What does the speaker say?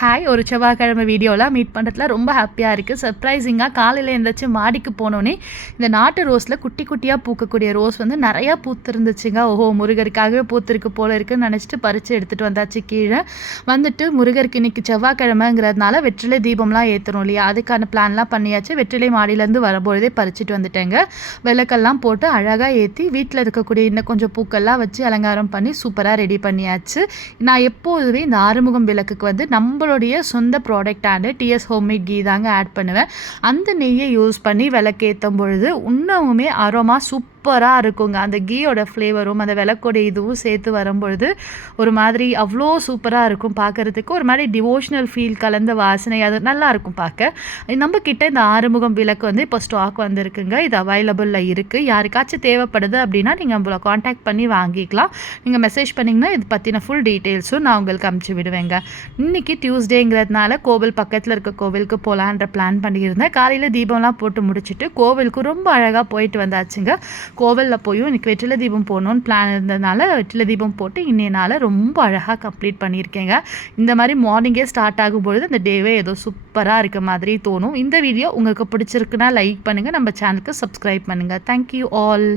Hi, ஒரு செவ்வாய்க்கிழமை வீடியோவில் மீட் பண்ணுறதுல ரொம்ப ஹாப்பியாக இருக்குது. சர்ப்ரைசிங்காக காலையில் எழுந்திரிச்சு மாடிக்கு போனோன்னே இந்த நாட்டு ரோஸில் குட்டி குட்டியாக பூக்கக்கூடிய ரோஸ் வந்து நிறையா பூத்துருந்துச்சுங்க. ஓஹோ, முருகருக்காகவே பூத்திருக்கு போல இருக்குன்னு நினச்சிட்டு பறித்து எடுத்துகிட்டு வந்தாச்சு. கீழே வந்துட்டு முருகருக்கு இன்றைக்கி செவ்வாய்க்கிழமைங்கிறதுனால வெற்றிலை தீபம்லாம் ஏற்றணும் இல்லையா, அதுக்கான பிளான்லாம் பண்ணியாச்சு. வெற்றிலை மாடியிலேருந்து வரும்பொழுதே பறிச்சுட்டு வந்துட்டேங்க. விளக்கெல்லாம் போட்டு அழகாக ஏற்றி வீட்டில் இருக்கக்கூடிய இன்னும் கொஞ்சம் பூக்கள்லாம் வச்சு அலங்காரம் பண்ணி சூப்பராக ரெடி பண்ணியாச்சு. நான் எப்போதுமே இந்த ஆறுமுகம் விளக்குக்கு வந்து நம்மளுடைய சொந்த ப்ராடக்டான டிஎஸ் ஹோம்மேட் கீ தாங்க ஆட் பண்ணுவேன். அந்த நெய்யை யூஸ் பண்ணி விளக்கேற்றும் பொழுது இன்னமுமே அரோமா சூப்பராக இருக்குங்க. அந்த கீயோட ஃப்ளேவரும் அந்த விளக்கோட இதுவும் சேர்த்து வரும்பொழுது ஒரு மாதிரி அவ்வளோ சூப்பராக இருக்கும். பார்க்குறதுக்கு ஒரு மாதிரி டிவோஷனல் ஃபீல் கலந்த வாசனை, அது நல்லாயிருக்கும் பார்க்க. நம்மக்கிட்ட இந்த ஆறுமுகம் விளக்கு வந்து இப்போ ஸ்டாக் வந்திருக்குங்க. இது அவைலபிளில் இருக்குது. யாருக்காச்சும் தேவைப்படுது அப்படின்னா நீங்கள் நம்மளை காண்டாக்ட் பண்ணி வாங்கிக்கலாம். நீங்கள் மெசேஜ் பண்ணிங்கன்னா இது பற்றின ஃபுல் டீட்டெயில்ஸும் நான் உங்களுக்கு அனுப்பிச்சி விடுவேங்க. இன்றைக்கி டியூஸ்டேங்கிறதுனால கோவில் பக்கத்தில் இருக்க கோவிலுக்கு போகலான்ற பிளான் பண்ணியிருந்தேன். காலையில் தீபம்லாம் போட்டு முடிச்சுட்டு கோவிலுக்கு ரொம்ப அழகாக போயிட்டு வந்தாச்சுங்க. கோவிலில் போயும் இன்றைக்கி வெற்றிலை தீபம் போகணுன்னு பிளான் இருந்ததுனால வெற்றிலை தீபம் போட்டு இன்னைய நாளை ரொம்ப அழகாக கம்ப்ளீட் பண்ணியிருக்கேங்க. இந்த மாதிரி மார்னிங்கே ஸ்டார்ட் ஆகும்பொழுது அந்த டேவே ஏதோ சூப்பராக இருக்க மாதிரி தோணும். இந்த வீடியோ உங்களுக்கு பிடிச்சிருக்குன்னா லைக் பண்ணுங்கள், நம்ம சேனலுக்கு சப்ஸ்கிரைப் பண்ணுங்கள். Thank you all.